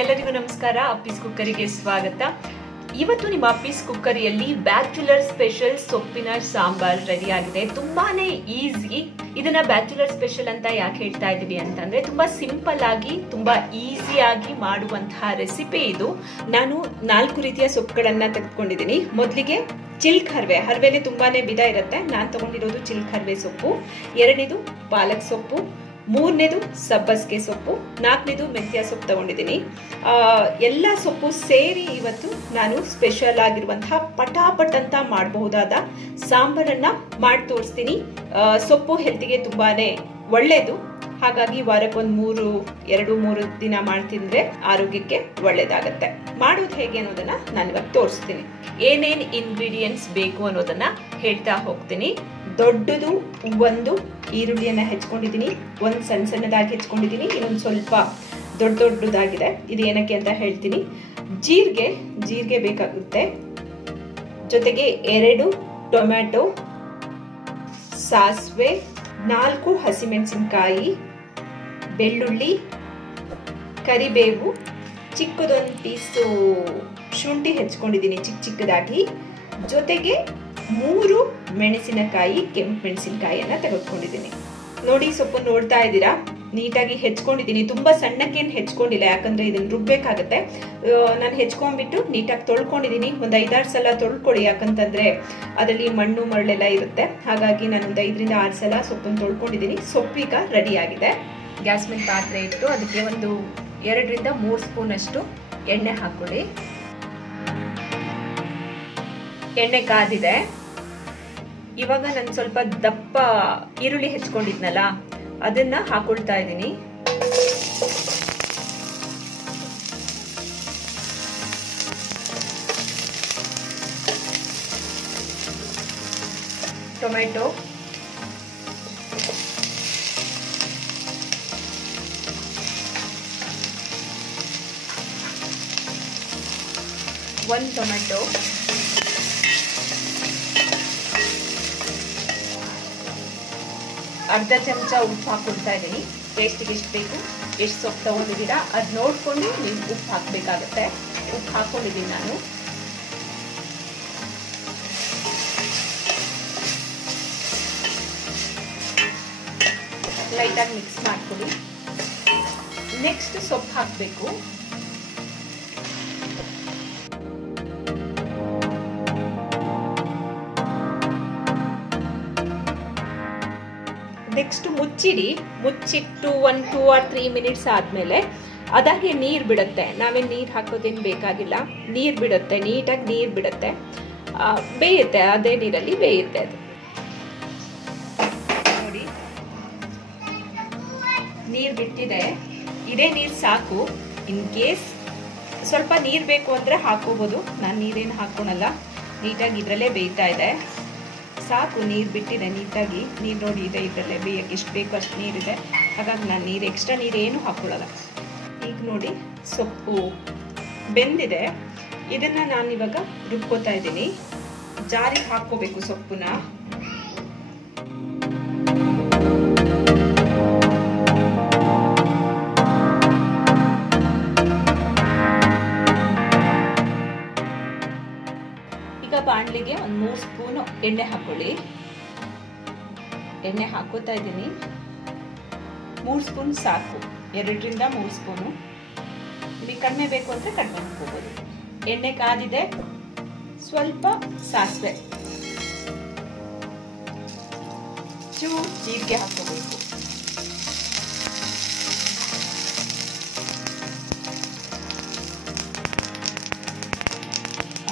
ಎಲ್ಲರಿಗೂ ನಮಸ್ಕಾರ. ಅಪ್ಪಿಸ್ ಕುಕ್ಕರಿಗೆ ಸ್ವಾಗತ. ಇವತ್ತು ನಿಮ್ಮ ಅಪ್ಪಿಸ್ ಕುಕ್ಕರಿಯಲ್ಲಿ ಬ್ಯಾಚುಲರ್ ಸ್ಪೆಷಲ್ ಸೊಪ್ಪಿನ ಸಾಂಬಾರ್ ರೆಡಿ ಆಗಿದೆ. ತುಂಬಾನೇ ಈಸಿ. ಇದನ್ನ ಬ್ಯಾಚುಲರ್ ಸ್ಪೆಷಲ್ ಅಂತ ಯಾಕೆ ಹೇಳ್ತಾ ಇದೀವಿ ಅಂತಂದ್ರೆ ತುಂಬಾ ಸಿಂಪಲ್ ಆಗಿ ತುಂಬಾ ಈಸಿಯಾಗಿ ಮಾಡುವಂತಹ ರೆಸಿಪಿ ಇದು. ನಾನು 4 ರೀತಿಯ ಸೊಪ್ಪುಗಳನ್ನ ತೆಗೆದುಕೊಂಡಿದ್ದೀನಿ. ಮೊದಲಿಗೆ ಚಿಲ್ಕ್ ಹರ್ವೆಲಿ ತುಂಬಾನೇ ವಿಧ ಇರುತ್ತೆ. ನಾನು ತಗೊಂಡಿರೋದು ಚಿಲ್ಕ್ ಹರ್ವೆ ಸೊಪ್ಪು. 2ನೇದು ಪಾಲಕ್ ಸೊಪ್ಪು, 3ನೇದು ಸಬ್ಬಸಿಗೆ ಸೊಪ್ಪು, 4ನೇದು ಮೆಂತ್ಯ ಸೊಪ್ಪು ತಗೊಂಡಿದ್ದೀನಿ. ಎಲ್ಲ ಸೊಪ್ಪು ಸೇರಿ ಇವತ್ತು ನಾನು ಸ್ಪೆಷಲ್ ಆಗಿರುವಂತಹ ಪಟಾಪಟ್ ಅಂತ ಮಾಡಬಹುದಾದ ಸಾಂಬಾರನ್ನ ಮಾಡಿ ತೋರಿಸ್ತೀನಿ. ಸೊಪ್ಪು ಹೆಲ್ತಿಗೆ ತುಂಬಾನೇ ಒಳ್ಳೇದು. ಹಾಗಾಗಿ ವಾರಕ್ಕೊಂದು 2-3 ದಿನ ಮಾಡ್ತಿದ್ರೆ ಆರೋಗ್ಯಕ್ಕೆ ಒಳ್ಳೇದಾಗತ್ತೆ. ಮಾಡೋದು ಹೇಗೆ ಅನ್ನೋದನ್ನ ನಾನು ಇವಾಗ ತೋರಿಸ್ತೀನಿ. ಏನೇನ್ ಇಂಗ್ರೀಡಿಯೆಂಟ್ಸ್ ಬೇಕು ಅನ್ನೋದನ್ನ ಹೇಳ್ತಾ ಹೋಗ್ತೀನಿ. ದೊಡ್ಡದು 1 ಈರುಳ್ಳಿಯನ್ನ ಹೆಚ್ಕೊಂಡಿದ್ದೀನಿ, 1 ಸಣ್ಣದಾಗಿ ಹೆಚ್ಕೊಂಡಿದ್ದೀನಿ, ಇನ್ನೊಂದು ಸ್ವಲ್ಪ ದೊಡ್ಡದಾಗಿದೆ. ಇದು ಏನಕ್ಕೆ ಅಂತ ಹೇಳ್ತೀನಿ. ಜೀರಿಗೆ ಬೇಕಾಗುತ್ತೆ. ಜೊತೆಗೆ 2 ಟೊಮ್ಯಾಟೊ, ಸಾಸಿವೆ, 4 ಹಸಿಮೆಣಸಿನಕಾಯಿ, ಬೆಳ್ಳುಳ್ಳಿ, ಕರಿಬೇವು, ಚಿಕ್ಕದೊಂದು ಪೀಸು ಶುಂಠಿ ಹೆಚ್ಕೊಂಡಿದ್ದೀನಿ ಚಿಕ್ಕದಾಗಿ. ಜೊತೆಗೆ 3 ಮೆಣಸಿನಕಾಯಿ, ಕೆಂಪು ಮೆಣಸಿನಕಾಯಿಯನ್ನ ತೆಗೆದುಕೊಂಡಿದ್ದೀನಿ. ನೋಡಿ, ಸೊಪ್ಪು ನೋಡ್ತಾ ಇದ್ದೀರಾ, ನೀಟಾಗಿ ಹೆಚ್ಕೊಂಡಿದ್ದೀನಿ. ತುಂಬಾ ಸಣ್ಣಕ್ಕೇನು ಹೆಚ್ಕೊಂಡಿಲ್ಲ, ಯಾಕಂದ್ರೆ ಇದನ್ನ ರುಬ್ಬೇಕಾಗತ್ತೆ. ನಾನು ಹೆಚ್ಕೊಂಡ್ಬಿಟ್ಟು ನೀಟಾಗಿ ತೊಳ್ಕೊಂಡಿದ್ದೀನಿ. ಒಂದು 5-6 ಸಲ ತೊಳ್ಕೊಳ್ಳಿ, ಯಾಕಂತಂದ್ರೆ ಅದರಲ್ಲಿ ಮಣ್ಣು ಮರಳೆಲ್ಲ ಇರುತ್ತೆ. ಹಾಗಾಗಿ ನಾನು ಒಂದು 5-6 ಸಲ ಸೊಪ್ಪನ್ನು ತೊಳ್ಕೊಂಡಿದ್ದೀನಿ. ಸೊಪ್ಪೀಗ ರೆಡಿ ಆಗಿದೆ. ಗ್ಯಾಸ್ ಮೇಲೆ ಪಾತ್ರೆ ಇಟ್ಟು ಅದಕ್ಕೆ ಒಂದು 2-3 ಸ್ಪೂನ್ ಅಷ್ಟು ಎಣ್ಣೆ ಹಾಕೊಳ್ಳಿ. ಎಣ್ಣೆ ಕಾದಿದೆ. ಇವಾಗ ನಾನು ಸ್ವಲ್ಪ ದಪ್ಪ ಈರುಳ್ಳಿ ಹೆಚ್ಕೊಂಡಿದ್ನಲ್ಲ ಅದನ್ನ ಹಾಕೊಳ್ತಾ ಇದ್ದೀನಿ. ಟೊಮೆಟೊ, ಒಂದು ಟೊಮೆಟೊ, ಅರ್ಧ ಚಮಚ ಉಪ್ಪು ಹಾಕೊಳ್ತಾ ಇದ್ದೀನಿ. ಟೇಸ್ಟಿಗೆ ಎಷ್ಟು ಬೇಕು, ಎಷ್ಟು ಸೊಪ್ಪು ತಗೊಂಡಿದ್ದೀರಾ ಅದು ನೋಡ್ಕೊಂಡು ನೀವು ಉಪ್ಪು ಹಾಕಬೇಕಾಗತ್ತೆ. ಉಪ್ಪು ಹಾಕೊಂಡಿದ್ದೀನಿ ನಾನು. ಲೈಟಾಗಿ ಮಿಕ್ಸ್ ಮಾಡ್ಕೊಳ್ಳಿ. ನೆಕ್ಸ್ಟ್ ಸೊಪ್ಪು ಹಾಕಬೇಕು. ನೆಕ್ಸ್ಟ್ ಮುಚ್ಚಿಟ್ಟು 1-2 or 3 ಮಿನಿಟ್ಸ್ ಆದಮೇಲೆ ಅದಾಗೆ ನೀರು ಬಿಡುತ್ತೆ. ನಾವೇನು ನೀರು ಹಾಕೋದೇನು ಬೇಕಾಗಿಲ್ಲ. ನೀರು ಬಿಡುತ್ತೆ, ನೀಟಾಗಿ ನೀರು ಬಿಡುತ್ತೆ, ಬೇಯುತ್ತೆ. ಅದೇ ನೀರಲ್ಲಿ ಬೇಯುತ್ತೆ ಅದು. ನೋಡಿ, ನೀರು ಬಿಟ್ಟಿದೆ. ಇದೇ ನೀರು ಸಾಕು. ಇನ್ ಕೇಸ್ ಸ್ವಲ್ಪ ನೀರು ಬೇಕು ಅಂದರೆ ಹಾಕೋಬೋದು. ನಾನು ನೀರೇನು ಹಾಕೋಣಲ್ಲ, ನೀಟಾಗಿ ಇದರಲ್ಲೇ ಬೇಯ್ತಾ ಇದೆ. ಸಾಕು, ನೀರು ಬಿಟ್ಟಿದೆ ನೀಟಾಗಿ. ನೀರು ನೋಡಿ ಇದೆ, ಇದರಲ್ಲೇ ಬೇಯಕ್ಕೆ ಎಷ್ಟು ಬೇಕು ಅಷ್ಟು ನೀರಿದೆ. ಹಾಗಾಗಿ ನಾನು ಎಕ್ಸ್ಟ್ರಾ ನೀರೇನು ಹಾಕೊಳ್ಳಲ್ಲ. ಈಗ ನೋಡಿ, ಸೊಪ್ಪು ಬೆಂದಿದೆ. ಇದನ್ನು ನಾನು ಇವಾಗ ರುಬ್ಕೋತಾ ಇದ್ದೀನಿ. ಜಾರಿಗೆ ಹಾಕ್ಕೋಬೇಕು ಸೊಪ್ಪನ್ನ. ಬಾಣಲಿಗೆ 3 ಸ್ಪೂನು ಎಣ್ಣೆ ಹಾಕೊಳ್ಳಿ. ಎಣ್ಣೆ ಹಾಕೋತಾ ಇದ್ದೀನಿ. 3 ಸ್ಪೂನ್ ಸಾಕು, 2-3 ಸ್ಪೂನು. ನಿಮಗೆ ಕಡಿಮೆ ಬೇಕು ಅಂದರೆ ಕಡಿಮೆ ಹಾಕೋಬೋದು. ಎಣ್ಣೆ ಕಾದಿದೆ. ಸ್ವಲ್ಪ ಸಾಸಿವೆ, ಚೂರು ಜೀರಿಗೆ ಹಾಕೋಬೇಕು.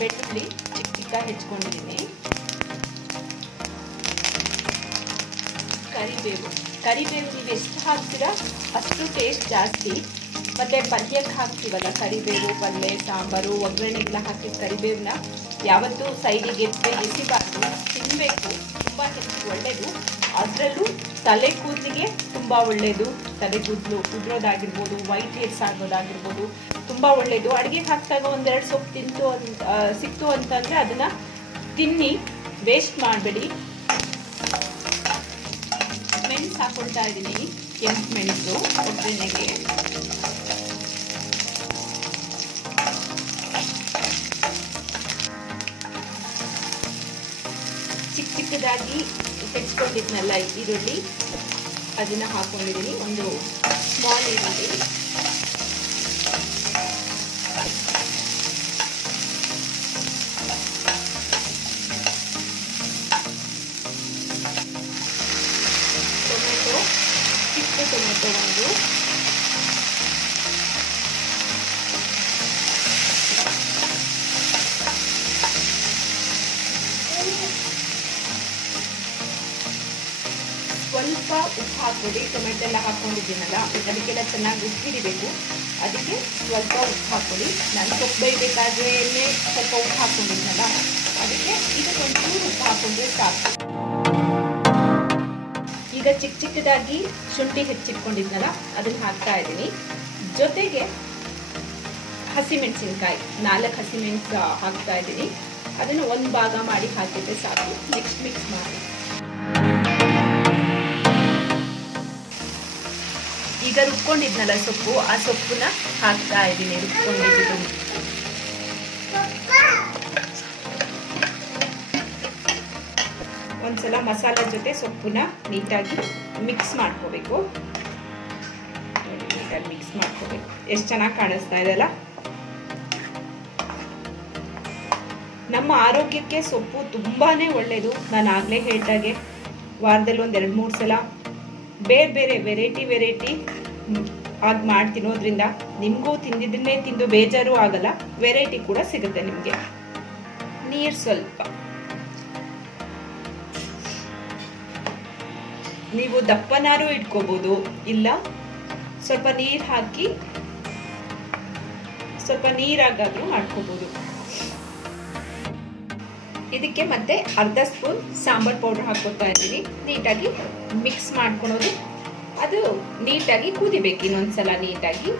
ಬೆಳ್ಳುಳ್ಳಿ ಚಿಕ್ಕ ಹೆಚ್ಕೊಂಡಿದ್ದೀನಿ. ಕರಿಬೇವು ನೀವು ಎಷ್ಟು ಹಾಕ್ತೀರಾ ಅಷ್ಟು ಟೇಸ್ಟ್ ಜಾಸ್ತಿ. ಮತ್ತೆ ಪಲ್ಯಕ್ಕೆ ಹಾಕ್ತೀವಲ್ಲ ಕರಿಬೇವು, ಪಲ್ಯ, ಸಾಂಬಾರು, ಒಗ್ಗರಣೆಗೆಲ್ಲ ಹಾಕಿದ ಕರಿಬೇವನ್ನ ಯಾವತ್ತೂ ಸೈಡಿಗೆ ಎಸಿಬಾರ್ದು, ತಿನ್ನಬೇಕು. ತುಂಬ ಹೆಲ್ತ್ ಒಳ್ಳೆಯದು. ಅದರಲ್ಲೂ ತಲೆ ಕೂದಲಿಗೆ ತುಂಬ ಒಳ್ಳೆಯದು. ತಲೆ ಕೂದಲು ಉದುರೋದಾಗಿರ್ಬೋದು, ವೈಟ್ ಹೇರ್ಸ್ ಆಗೋದಾಗಿರ್ಬೋದು, ತುಂಬ ಒಳ್ಳೆಯದು. ಅಡುಗೆಗೆ ಹಾಕಿದಾಗ 1-2 ಸೊಪ್ಪು ಸಿಕ್ತು ಅಂತಂದರೆ ಅದನ್ನು ತಿನ್ನಿ, ವೇಸ್ಟ್ ಮಾಡಬೇಡಿ. ಮೆಣಸು ಹಾಕೊಳ್ತಾ ಇದ್ದೀನಿ, ಕೆಂಪು ಮೆಣಸು ಒಗ್ಗರಣೆಗೆ. ಸಣ್ಣದಾಗಿ ಹೆಚ್ಚಿಕೊಂಡಿದ್ನಲ್ಲ ಈರುಳ್ಳಿ, ಅದನ್ನು ಹಾಕೊಂಡಿದ್ದೀನಿ. ಒಂದು ಸ್ಮಾಲ್ ಈರುಳ್ಳಿ, ಟೊಮೆಟೊ, ಚಿಕ್ಕ ಟೊಮೆಟೊ ಒಂದು, ಸ್ವಲ್ಪ ಉಪ್ಪು ಹಾಕ್ಬಿಡಿ. ಟೊಮೆಟೊ ಎಲ್ಲ ಹಾಕ್ಕೊಂಡಿದ್ದೀನಲ್ಲ, ಅದಕ್ಕೆಲ್ಲ ಚೆನ್ನಾಗಿ ಉಪ್ಪು ಹಿಡಿಬೇಕು. ಅದಕ್ಕೆ ಸ್ವಲ್ಪ ಉಪ್ಪು ಹಾಕ್ಕೊಳ್ಳಿ. ನಾನು ಸೊಪ್ಪು ಬೇಯಬೇಕಾದ್ರೆ ಸ್ವಲ್ಪ ಉಪ್ಪು ಹಾಕ್ಕೊಂಡಿದ್ನಲ್ಲ, ಅದಕ್ಕೆ ಇದಕ್ಕೊಂಚೂರು ಉಪ್ಪು ಹಾಕ್ಕೊಂಡ್ರೆ ಸಾಕು. ಈಗ ಚಿಕ್ಕ ಚಿಕ್ಕದಾಗಿ ಶುಂಠಿ ಹೆಚ್ಚಿಟ್ಕೊಂಡಿದ್ನಲ್ಲ, ಅದನ್ನು ಹಾಕ್ತಾ ಇದ್ದೀನಿ. ಜೊತೆಗೆ ಹಸಿಮೆಣಸಿನ್ಕಾಯಿ 4 ಹಸಿಮೆಣಸು ಹಾಕ್ತಾ ಇದ್ದೀನಿ. ಅದನ್ನು ಒಂದು ಭಾಗ ಮಾಡಿ ಹಾಕಿದ್ರೆ ಸಾಕು. ನೆಕ್ಸ್ಟ್ ಮಿಕ್ಸ್ ಮಾಡಿ. ಈಗ ರುಬ್ಕೊಂಡಿದ್ನಲ್ಲ ಸೊಪ್ಪು, ಆ ಸೊಪ್ಪನ್ನ ಹಾಕ್ತಾ ಇದ್ದೀನಿ. ರುಬ್ಕೊಂಡಿದ್ದು ಒಂದ್ಸಲ ಮಸಾಲ ಜೊತೆ ಸೊಪ್ಪನ್ನ ನೀಟಾಗಿ ಮಿಕ್ಸ್ ಮಾಡ್ಕೋಬೇಕು. ನೀಟಾಗಿ ಮಿಕ್ಸ್ ಮಾಡ್ಕೋಬೇಕು. ಎಷ್ಟು ಚೆನ್ನಾಗಿ ಕಾಣಿಸ್ತಾ ಇದೆಯಲ್ಲ. ನಮ್ಮ ಆರೋಗ್ಯಕ್ಕೆ ಸೊಪ್ಪು ತುಂಬಾನೇ ಒಳ್ಳೆಯದು. ನಾನು ಆಗಲೇ ಹೇಳ್ದಾಗೆ ವಾರದಲ್ಲಿ ಒಂದು 2-3 ಸಲ ಬೇರೆ ಬೇರೆ ವೆರೈಟಿ ಆಗಿ ಮಾಡಿ ತಿನ್ನೋದ್ರಿಂದ ನಿಮಗೂ ತಿಂದಿದ್ದನ್ನೇ ತಿಂದು ಬೇಜಾರು ಆಗಲ್ಲ, ವೆರೈಟಿ ಕೂಡ ಸಿಗುತ್ತೆ ನಿಮಗೆ. ನೀರು ಸ್ವಲ್ಪ, ನೀವು ದಪ್ಪನಾರು ಇಟ್ಕೋಬಹುದು, ಇಲ್ಲ ಸ್ವಲ್ಪ ನೀರು ಹಾಕಿ ಸ್ವಲ್ಪ ನೀರಾಗಾದ್ರೂ ಮಾಡ್ಕೋಬಹುದು. ಇದಕ್ಕೆ ಮತ್ತೆ ಅರ್ಧ ಸ್ಪೂನ್ ಸಾಂಬಾರ್ ಪೌಡರ್ ಹಾಕ್ಕೊತಾ ಇದ್ದೀನಿ. ನೀಟಾಗಿ ಮಿಕ್ಸ್ ಮಾಡ್ಕೊಳೋದು. ಅದು ನೀಟಾಗಿ ಕುದಿಬೇಕು. ಇನ್ನೊಂದ್ಸಲ ನೀಟಾಗಿ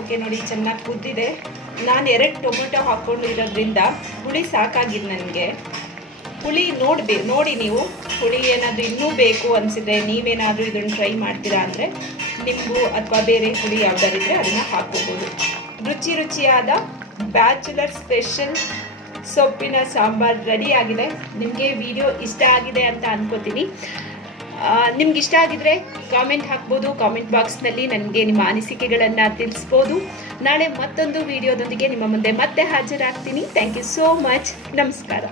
ಓಕೆ ನೋಡಿ, ಚೆನ್ನಾಗಿ ಕುದ್ದಿದೆ. ನಾನು 2 ಟೊಮೆಟೊ ಹಾಕೊಂಡಿರೋದ್ರಿಂದ ಹುಳಿ ಸಾಕಾಗಿದೆ ನನಗೆ. ಹುಳಿ ನೋಡಿ ನೀವು ಹುಳಿ ಏನಾದರೂ ಇನ್ನೂ ಬೇಕು ಅನಿಸಿದ್ರೆ, ನೀವೇನಾದರೂ ಇದನ್ನು ಟ್ರೈ ಮಾಡ್ತೀರಾ ಅಂದರೆ ನಿಂಬು ಅಥವಾ ಬೇರೆ ಹುಳಿ ಯಾವ್ದಾರಿದ್ರೆ ಅದನ್ನು ಹಾಕ್ಕೋಬೋದು. ರುಚಿಯಾದ ಬ್ಯಾಚುಲರ್ ಸ್ಪೆಷಲ್ ಸೊಪ್ಪಿನ ಸಾಂಬಾರ್ ರೆಡಿ ಆಗಿದೆ. ನಿಮಗೆ ವಿಡಿಯೋ ಇಷ್ಟ ಆಗಿದೆ ಅಂತ ಅನ್ಕೋತೀನಿ. ನಿಮ್ಗೆ ಇಷ್ಟ ಆಗಿದ್ರೆ ಕಾಮೆಂಟ್ ಹಾಕ್ಬೋದು. ಕಾಮೆಂಟ್ ಬಾಕ್ಸ್ನಲ್ಲಿ ನನಗೆ ನಿಮ್ಮ ಅನಿಸಿಕೆಗಳನ್ನು ತಿಳಿಸ್ಬೋದು. ನಾಳೆ ಮತ್ತೊಂದು ವಿಡಿಯೋದೊಂದಿಗೆ ನಿಮ್ಮ ಮುಂದೆ ಮತ್ತೆ ಹಾಜರಾಗ್ತೀನಿ. Thank you so much. ನಮಸ್ಕಾರ.